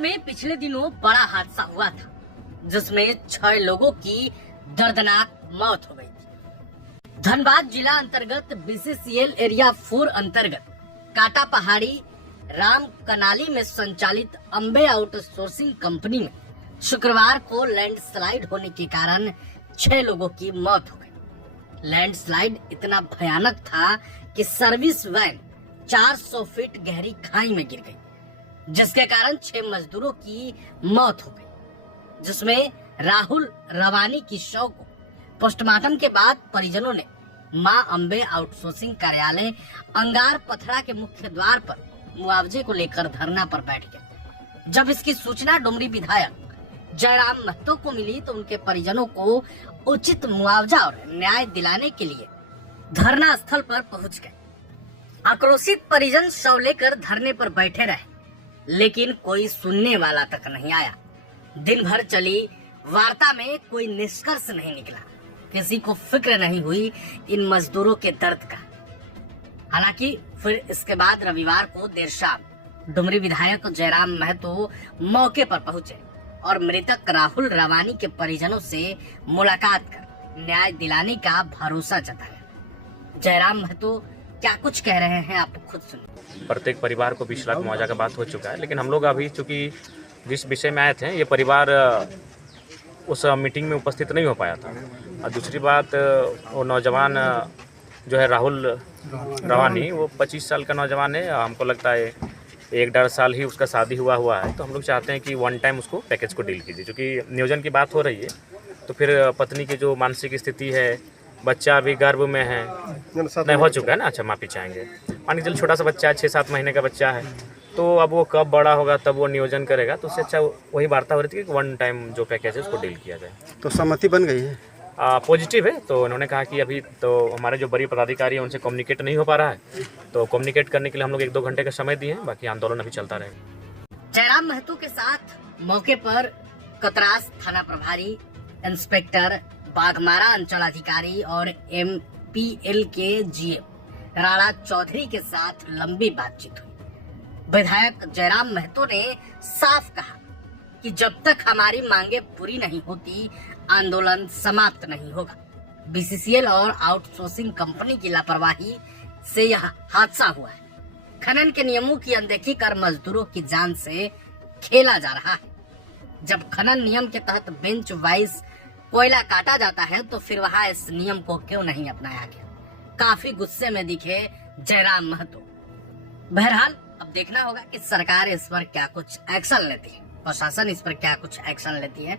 में पिछले दिनों बड़ा हादसा हुआ था जिसमें 6 लोगों की दर्दनाक मौत हो गई थी। धनबाद जिला अंतर्गत बीसीसीएल एरिया 4 अंतर्गत काटा पहाड़ी राम कनाली में संचालित अम्बे आउटसोर्सिंग कंपनी में शुक्रवार को लैंडस्लाइड होने के कारण 6 लोगों की मौत हो गई। लैंडस्लाइड इतना भयानक था कि सर्विस वैन 400 फीट गहरी खाई में गिर गई, जिसके कारण 6 मजदूरों की मौत हो गई, जिसमें राहुल रवानी की शव को पोस्टमार्टम के बाद परिजनों ने मां अम्बे आउटसोर्सिंग कार्यालय अंगार पथरा के मुख्य द्वार पर मुआवजे को लेकर धरना पर बैठ गए। जब इसकी सूचना डुमरी विधायक जयराम महतो को मिली तो उनके परिजनों को उचित मुआवजा और न्याय दिलाने के लिए धरना स्थल पर पहुंच गए। आक्रोशित परिजन शव लेकर धरने पर बैठे रहे, लेकिन कोई सुनने वाला तक नहीं आया। दिन भर चली वार्ता में कोई निष्कर्ष नहीं निकला। किसी को फिक्र नहीं हुई इन मजदूरों के दर्द का। हालांकि फिर इसके बाद रविवार को देर शाम डुमरी विधायक जयराम महतो मौके पर पहुंचे और मृतक राहुल रवानी के परिजनों से मुलाकात कर न्याय दिलाने का भरोसा जताया। जयराम महतो क्या कुछ कह रहे हैं, आप खुद सुनिए। प्रत्येक परिवार को 20 लाख मुआवजा का बात हो चुका है, लेकिन हम लोग अभी चूंकि जिस विषय में आए थे ये परिवार उस मीटिंग में उपस्थित नहीं हो पाया था। और दूसरी बात, वो नौजवान जो है राहुल रवानी, वो 25 साल का नौजवान है। हमको लगता है 1-1.5 साल ही उसका शादी हुआ है। तो हम लोग चाहते हैं कि वन टाइम उसको पैकेज को डील कीजिए, क्योंकि नियोजन की बात हो रही है। तो फिर पत्नी की जो मानसिक स्थिति है, बच्चा अभी गर्भ में है, नहीं हो चुका है ना, अच्छा माफी चाहेंगे, मान के चल छोटा सा बच्चा है, 6-7 महीने का बच्चा है, तो अब वो कब बड़ा होगा तब वो नियोजन करेगा। तो उससे अच्छा वही वार्ता हो रही थी कि वन टाइम जो पैकेज है उसको डील किया जाए। तो सहमति बन गई है, पॉजिटिव है। तो उन्होंने कहा कि अभी तो हमारे जो बड़ी पदाधिकारी हैं उनसे कम्युनिकेट नहीं हो पा रहा है, तो कम्युनिकेट करने के लिए हम लोग 1-2 घंटे का समय दिए हैं, बाकी आंदोलन अभी चलता रहेगा। जयराम महतो के साथ मौके पर कतरास थाना प्रभारी, इंस्पेक्टर, बाघमारा अंचलाधिकारी और MPL के GM राणा चौधरी के साथ लंबी बातचीत हुई। विधायक जयराम महतो ने साफ कहा कि जब तक हमारी मांगे पूरी नहीं होती आंदोलन समाप्त नहीं होगा। BCCL और आउटसोर्सिंग कंपनी की लापरवाही से यह हादसा हुआ है। खनन के नियमों की अनदेखी कर मजदूरों की जान से खेला जा रहा है। जब खनन नियम के तहत बेंच वाइज कोयला काटा जाता है तो फिर वहां इस नियम को क्यों नहीं अपनाया गया। काफी गुस्से में दिखे जयराम महतो। बहरहाल अब देखना होगा कि सरकार इस पर क्या कुछ एक्शन लेती है, प्रशासन इस पर क्या कुछ एक्शन लेती है।